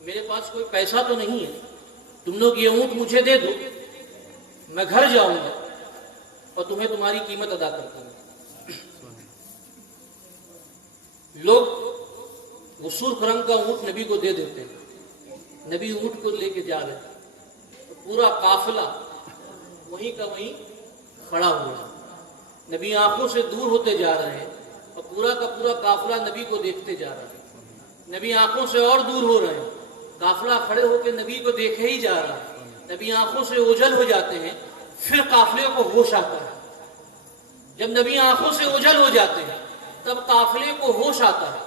میرے پاس کوئی پیسہ تو نہیں ہے، تم لوگ یہ اونٹ مجھے دے دو، میں گھر جاؤں گا اور تمہیں تمہاری قیمت ادا کرتا ہوں۔ لوگ وہ سرخ رنگ کا اونٹ نبی کو دے دیتے ہیں، نبی اونٹ کو لے کے جا رہے ہیں، پورا قافلہ وہیں کا وہیں کھڑا ہوا ہے، نبی آنکھوں سے دور ہوتے جا رہے ہیں اور پورا کا پورا قافلہ نبی کو دیکھتے جا رہا ہے، نبی آنکھوں سے اور دور ہو رہے ہیں، قافلہ کھڑے ہو کے نبی کو دیکھے ہی جا رہا ہے، نبی آنکھوں سے اوجھل ہو جاتے ہیں، پھر قافلے کو ہوش آتا ہے۔ جب نبی آنکھوں سے اوجھل ہو جاتے ہیں تب قافلے کو ہوش آتا ہے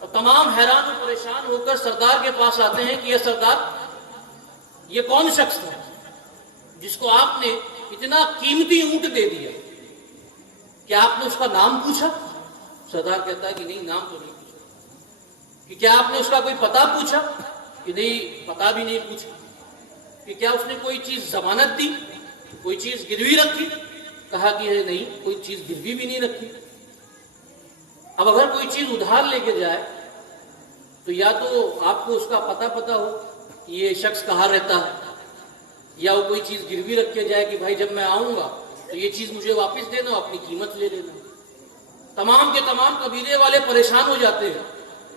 اور تمام حیران و پریشان ہو کر سردار کے پاس آتے ہیں کہ یہ سردار، یہ کون شخص ہے جس کو آپ نے اتنا قیمتی اونٹ دے دیا؟ کیا آپ نے اس کا نام پوچھا؟ سردار کہتا ہے کہ نہیں، نام تو نہیں پوچھا۔ کہ کیا آپ نے اس کا کوئی پتہ پوچھا؟ کہ نہیں، پتہ بھی نہیں پوچھا۔ کہ کیا اس نے کوئی چیز ضمانت دی، کوئی چیز گروی رکھی؟ کہا کہ نہیں، کوئی چیز گروی بھی نہیں رکھی۔ اب اگر کوئی چیز ادھار لے کے جائے تو یا تو آپ کو اس کا پتہ ہو کہ یہ شخص کہاں رہتا ہے، یا وہ کوئی چیز گروی رکھ کے جائے کہ بھائی جب میں آؤں گا تو یہ چیز مجھے واپس دینا، اپنی قیمت لے لینا۔ تمام کے تمام قبیلے والے پریشان ہو جاتے ہیں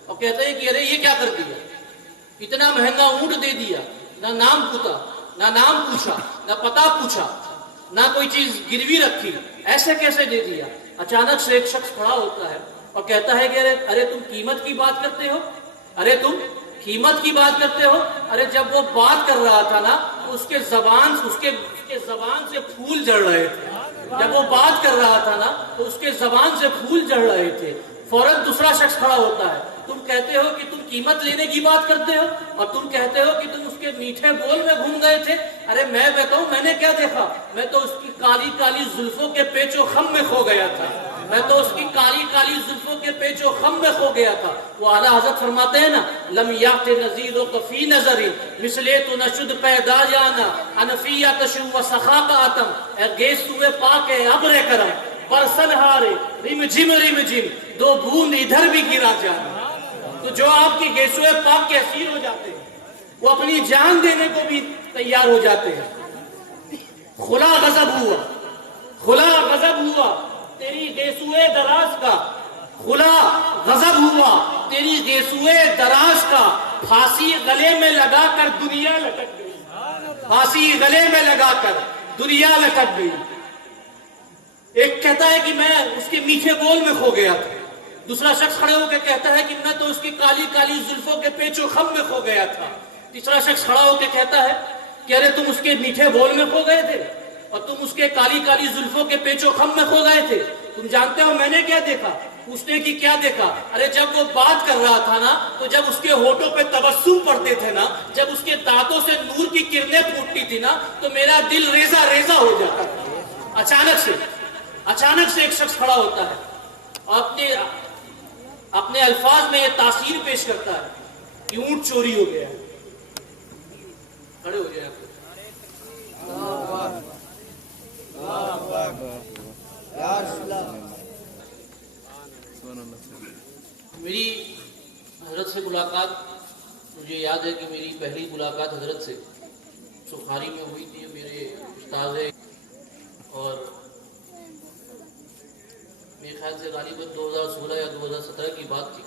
اور کہتے ہیں کہ ارے یہ کیا کر دیا، اتنا مہنگا اونٹ دے دیا، نہ نام پوچھا، نہ نام پوچھا، نہ پتہ پوچھا، نہ کوئی چیز گروی رکھی، ایسے کیسے دے دیا؟ اچانک سے ایک شخص کھڑا ہوتا ہے اور کہتا ہے کہ ارے تم قیمت کی بات کرتے ہو، ارے تم قیمت کی بات کرتے ہو۔ ارے جب وہ بات کر رہا تھا نا تو اس کے زبان سے پھول جھڑ رہے تھے، جب وہ بات کر رہا تھا نا تو اس کے زبان سے پھول جھڑ رہے تھے۔ فوراً دوسرا شخص کھڑا ہوتا ہے، تم کہتے ہو کہ تم قیمت لینے کی بات کرتے ہو اور تم کہتے ہو کہ تم اس کے میٹھے بول میں گھوم گئے تھے۔ ارے میں بتاؤں میں نے کیا دیکھا، میں تو اس کی کالی کالی زلفوں کے پیچ و خم میں کھو گیا تھا، میں تو اس کی کالی کالی زلفوں کے پیچ و خم میں کھو گیا تھا۔ وہ اعلیٰ حضرت فرماتے ہیں نا، لم یات نذیر و فی نظر مثلے تو نشد پیدا جانا انفیہ تشو و سخا کا آتم، اے گیسوئے پاک اے ابر کرم برسن ہارے رم جم دو بوند ادھر بھی گرا جانا۔ تو جو آپ کی گیسوئے پاک کے اسیر ہو جاتے ہیں وہ اپنی جان دینے کو بھی تیار ہو جاتے ہیں۔ خلا غضب ہوا تیری گیسوئے دراز کا، خلا غضب ہوا تیری گیسوئے دراز کا، پھانسی گلے میں لگا کر دنیا لٹک گئی، پھانسی گلے میں لگا کر دنیا لٹک گئی۔ ایک کہتا ہے کہ میں اس کے میٹھے بول میں کھو گیا تھا، دوسرا شخص کھڑے ہو کے کہتا ہے کہ میں تو اس کی کالی کالی زلفوں کے پیچ و خم میں کھو گیا تھا، تیسرا شخص کھڑا ہو کے کہتا ہے کہ ارے تم اس کے میٹھے بول میں کھو گئے تھے اور تم اس کے کالی کالی زلفوں کے پیچ و خم میں کھو گئے تھے، تم جانتے ہو میں نے کیا دیکھا؟ پوچھنے کی کیا دیکھا؟ ارے جب وہ بات کر رہا تھا نا تو جب اس کے ہونٹوں پہ تبسم پڑتے تھے نا، جب اس کے دانتوں سے نور کی کرنیں پھوٹتی تھی نا تو میرا دل ریزہ ریزہ ہو جاتا تھا۔ اچانک سے ایک شخص کھڑا ہوتا ہے اور اپنے الفاظ میں یہ تاثیر پیش کرتا ہے کہ اونٹ چوری ہو گیا ہے۔ کھڑے ہو جائے میری حضرت سے ملاقات، مجھے یاد ہے کہ میری پہلی ملاقات حضرت سے سکھاری میں ہوئی تھی، میرے استاد ہے، اور میرے خیال سے غالباً 2016 یا 2017 کی بات تھی،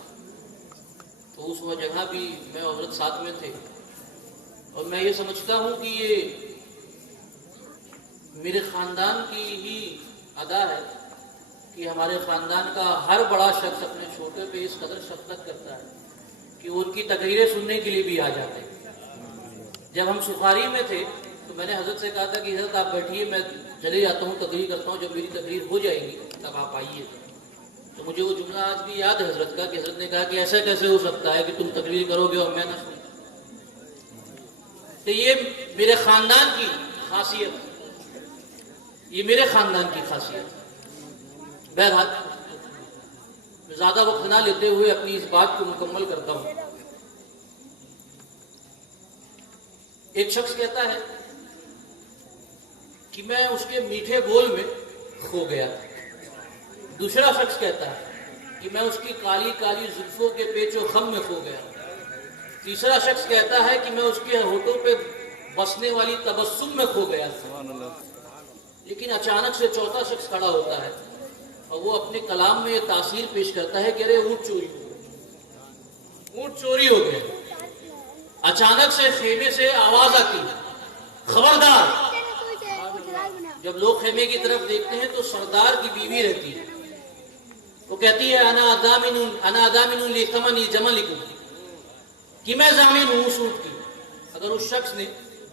تو اس وقت جگہ بھی میں اور حضرت ساتھ میں تھے، اور میں یہ سمجھتا ہوں کہ یہ میرے خاندان کی ہی ادا ہے کہ ہمارے خاندان کا ہر بڑا شخص اپنے چھوٹے پہ اس قدر شفقت کرتا ہے کہ ان کی تقریریں سننے کے لیے بھی آ جاتے ہیں۔ جب ہم سخاری میں تھے تو میں نے حضرت سے کہا تھا کہ حضرت آپ بیٹھیے، میں چلے جاتا ہوں، تقریر کرتا ہوں، جب میری تقریر ہو جائے گی تب آپ آئیے۔ تو مجھے وہ جملہ آج بھی یاد ہے حضرت کا، کہ حضرت نے کہا کہ ایسا کیسے ہو سکتا ہے کہ تم تقریر کرو گے اور میں نہ سنوں۔ تو یہ میرے خاندان کی خاصیت، یہ میرے خاندان کی خاصیت۔ بہرحال زیادہ وقت نہ لیتے ہوئے اپنی اس بات کو مکمل کرتا ہوں۔ ایک شخص کہتا ہے کہ میں اس کے میٹھے بول میں کھو گیا۔ دوسرا شخص کہتا ہے کہ میں اس کی کالی کالی زلفوں کے پیچ و خم میں کھو گیا۔ تیسرا شخص کہتا ہے کہ میں اس کے ہونٹوں پہ بسنے والی تبسم میں کھو گیا۔ لیکن اچانک سے چوتھا شخص کھڑا ہوتا ہے اور وہ اپنے کلام میں یہ تاثیر پیش کرتا ہے کہ ارے اونٹ چوری ہو گیا، اونٹ چوری ہو گیا۔ اچانک سے خیمے سے آواز آتی ہے، خبردار۔ جب لوگ خیمے کی طرف دیکھتے ہیں تو سردار کی بیوی رہتی ہے، وہ کہتی ہے انا ضامن لثمن جملکم، کہ میں ضامن ہوں اس اونٹ کی، اگر اس شخص نے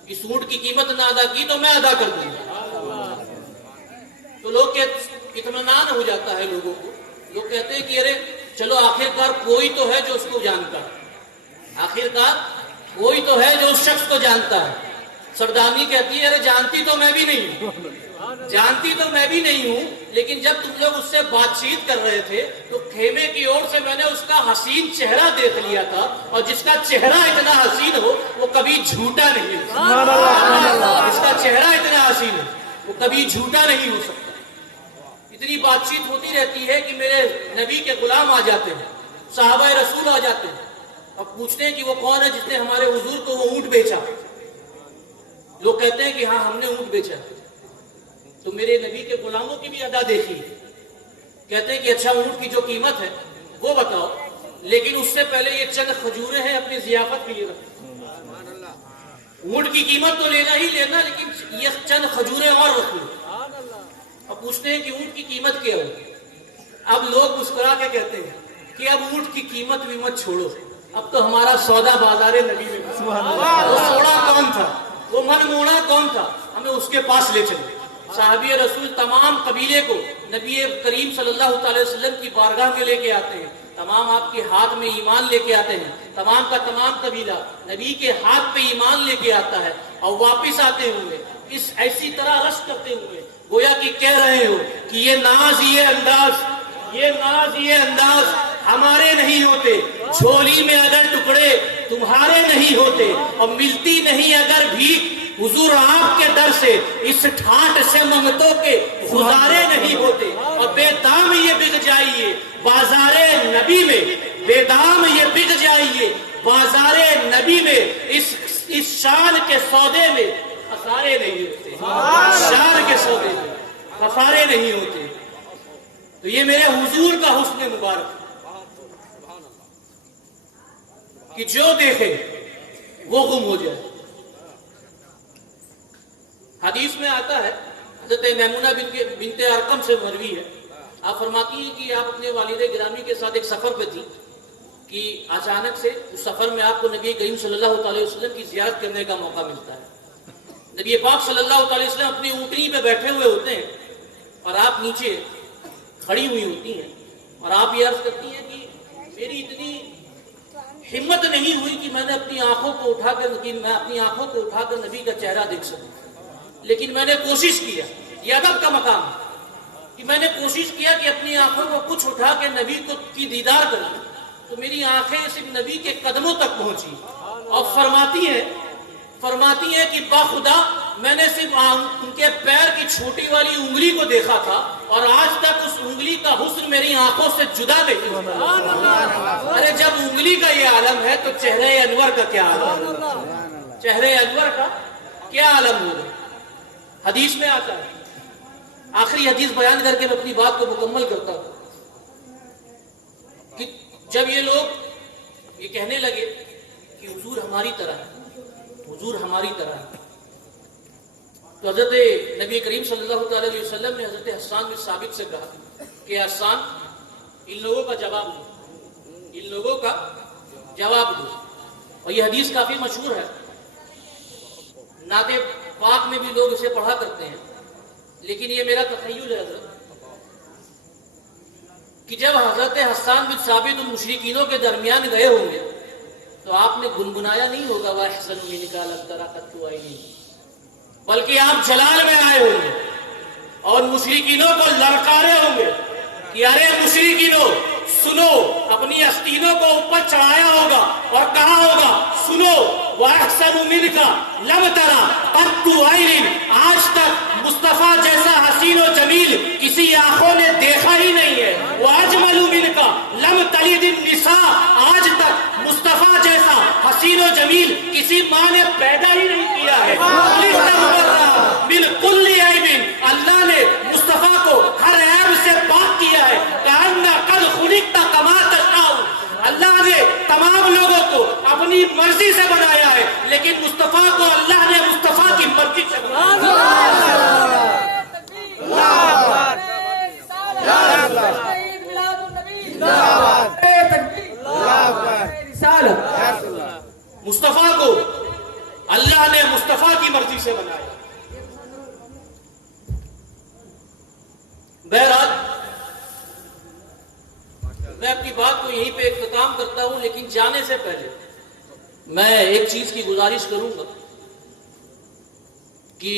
اس اونٹ کی قیمت نہ ادا کی تو میں ادا کر دوں گا۔ تو لوگ اطمینان ہو جاتا ہے لوگوں کو، لوگ کہتے ہیں کہ ارے چلو آخرکار کوئی تو ہے جو اس کو جانتا ہے، آخرکار کوئی تو ہے جو اس شخص کو جانتا ہے۔ سردارنی کہتی ہے ارے جانتی تو میں بھی نہیں ہوں، جانتی تو میں بھی نہیں ہوں، لیکن جب تم لوگ اس سے بات چیت کر رہے تھے تو خیمے کی اور سے میں نے اس کا حسین چہرہ دیکھ لیا تھا، اور جس کا چہرہ اتنا حسین ہو وہ کبھی جھوٹا نہیں ہو، جس کا چہرہ اتنا حسین ہو وہ کبھی جھوٹا نہیں ہو سکتا۔ اتنی بات چیت ہوتی رہتی ہے کہ میرے نبی کے غلام آ جاتے ہیں، صحابہ رسول آ جاتے ہیں اور پوچھتے ہیں کہ وہ کون ہے جس نے ہمارے حضور کو وہ اونٹ بیچا۔ لوگ کہتے ہیں کہ ہاں ہم نے اونٹ بیچا۔ تو میرے نبی کے غلاموں کی بھی ادا دیکھی، کہتے ہیں کہ اچھا اونٹ کی جو قیمت ہے وہ بتاؤ، لیکن اس سے پہلے یہ چند کھجوریں ہیں اپنی ضیافت کے لیے رکھو۔ اونٹ کی قیمت تو لینا ہی لینا، لیکن یہ چند کھجوریں اور رکھو۔ اور پوچھتے ہیں کہ اونٹ کی قیمت کیا ہوگی؟ اب لوگ مسکرا کے کہتے ہیں کہ اب اونٹ کی قیمت ویمت چھوڑو، اب تو ہمارا سودا بازار نبی میں، وہ سوڑا کون تھا، وہ من موڑا کون تھا، ہمیں اس کے پاس لے چلو۔ صحابی رسول تمام قبیلے کو نبی کریم صلی اللہ علیہ وسلم کی بارگاہ میں لے کے آتے ہیں، تمام آپ کے ہاتھ میں ایمان لے کے آتے ہیں، تمام کا تمام قبیلہ نبی کے ہاتھ پہ ایمان لے کے آتا ہے، اور واپس آتے ہوئے اس ایسی طرح رش کرتے ہوئے گویا کہ کہہ رہے ہو کہ یہ ناز یہ انداز، یہ ناز یہ انداز ہمارے نہیں ہوتے، جھولی میں اگر ٹکڑے تمہارے نہیں ہوتے، اور ملتی نہیں اگر بھیک حضور آپ کے در سے، اس ٹھاٹ سے منگتوں کے گزارے نہیں ہوتے، اور بے دام یہ بک جائیے بازار نبی میں، بے دام یہ بک جائیے بازار نبی میں، اس شان کے سودے میں خسارے نہیں ہوتے، شان کے سودے میں خسارے نہیں ہوتے۔ تو یہ میرے حضور کا حسن مبارک کہ جو دیکھے وہ گم ہو جائے۔ حدیث میں آتا ہے، حضرت میمونہ بنت ارقم سے مروی ہے، آپ فرماتی ہیں کہ آپ اپنے والد گرامی کے ساتھ ایک سفر پہ تھی کہ اچانک سے اس سفر میں آپ کو نبی کریم صلی اللہ علیہ وسلم کی زیارت کرنے کا موقع ملتا ہے۔ نبی پاک صلی اللہ علیہ وسلم اپنی اونٹنی پہ بیٹھے ہوئے ہوتے ہیں اور آپ نیچے کھڑی ہوئی ہوتی ہیں، اور آپ یہ عرض کرتی ہیں کہ میری اتنی ہمت نہیں ہوئی کہ میں نے اپنی آنکھوں کو اٹھا کر نبی کا چہرہ دیکھ سکوں، لیکن میں نے کوشش کیا، یہ ادب کا مقام ہے کہ میں نے کوشش کیا کہ اپنی آنکھوں کو کچھ اٹھا کے نبی کو کی دیدار کروں، تو میری آنکھیں صرف نبی کے قدموں تک پہنچی، اور فرماتی ہے کہ باخدا میں نے صرف ان کے پیر کی چھوٹی والی انگلی کو دیکھا تھا، اور آج تک اس انگلی کا حسن میری آنکھوں سے جدا نہیں ہوا۔ ارے جب انگلی کا یہ عالم ہے تو چہرے انور کا کیا عالم ہے؟ چہرے انور کا کیا عالم ہوگا؟ حدیث میں آتا ہے، آخری حدیث بیان کر کے میں اپنی بات کو مکمل کرتا ہوں، کہ جب یہ لوگ یہ کہنے لگے کہ حضور ہماری طرح ہے، حضور ہماری طرح ہے، تو حضرت نبی کریم صلی اللہ علیہ وسلم نے حضرت حسان بن ثابت سے کہا کہ حسان ان لوگوں کا جواب دے، ان لوگوں کا جواب دو. اور یہ حدیث کافی مشہور ہے، نعت پاک میں بھی لوگ اسے پڑھا کرتے ہیں، لیکن یہ میرا تخیل ہے حضرت کہ جب حضرت حسان بن ثابت ان مشرکینوں کے درمیان گئے ہوں گے تو آپ نے گنگنایا نہیں ہوگا وَأَحْسَنُ مِنْكَ لَمْ تَرَ قَطُّ عَيْنِي، بلکہ آپ جلال میں آئے ہوں گے اور مشرکینوں کو للکارے ہوں گے کہ ارے مشرکینوں سنو، اپنی آستینوں کو اوپر چڑھایا ہوگا اور کہا ہوگا سنو وَأَحْسَنُ مِنْكَ لَمْ تَرَ قَطُّ عَيْنٍ، آج تک مصطفیٰ جیسا حسین و جمیل کسی آنکھوں نے دیکھا ہی نہیں ہے. وَأَجْمَلُ مِنْكَ لَمْ تَلِدِ النِّسَاء، آج تک مصطفیٰ جیسا حسین و جمیل کسی ماں نے پیدا ہی نہیں کیا ہے. مِنْ كُلِّ عَيْبٍ، اللہ نے مصطفیٰ کو ہر عیب سے پاک کیا ہے. كَأَنَّ قَدْ خُلِقْتَ كَمَا تَشَاءُ، اللہ نے تمام لوگوں کو اپنی مرضی سے بنایا ہے، لیکن مصطفیٰ کو اللہ نے مصطفیٰ کی مرضی سے بنایا. مصطفیٰ کو اللہ نے مصطفیٰ کی مرضی سے بنایا. بہرحال میں اپنی بات کو یہیں پہ اختتام کرتا ہوں، لیکن جانے سے پہلے میں ایک چیز کی گزارش کروں گا کہ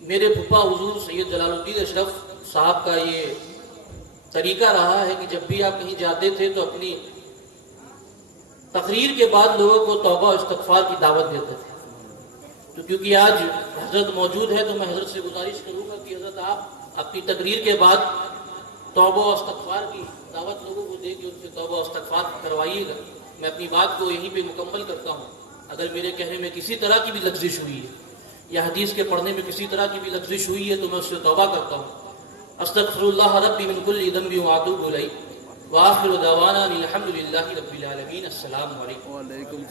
میرے پھپھا حضور سید جلال الدین اشرف صاحب کا یہ طریقہ رہا ہے کہ جب بھی آپ کہیں جاتے تھے تو اپنی تقریر کے بعد لوگوں کو توبہ و استغفار کی دعوت دیتے تھے. تو کیونکہ آج حضرت موجود ہے تو میں حضرت سے گزارش کروں گا کہ حضرت آپ اپنی تقریر کے بعد توبہ و استغفار کی دعوت لوگوں کو دے کے ان سے توبہ و استغفار کروائیے گا. میں اپنی بات کو یہیں پہ مکمل کرتا ہوں. اگر میرے کہنے میں کسی طرح کی بھی لغزش ہوئی ہے یا حدیث کے پڑھنے میں کسی طرح کی بھی لغزش ہوئی ہے تو میں اس سے توبہ کرتا ہوں. استغفر اللہ ربی من کل ذنب واتوب الیہ، وآخر دعوانا الحمد للہ رب العالمین. السلام علیکم.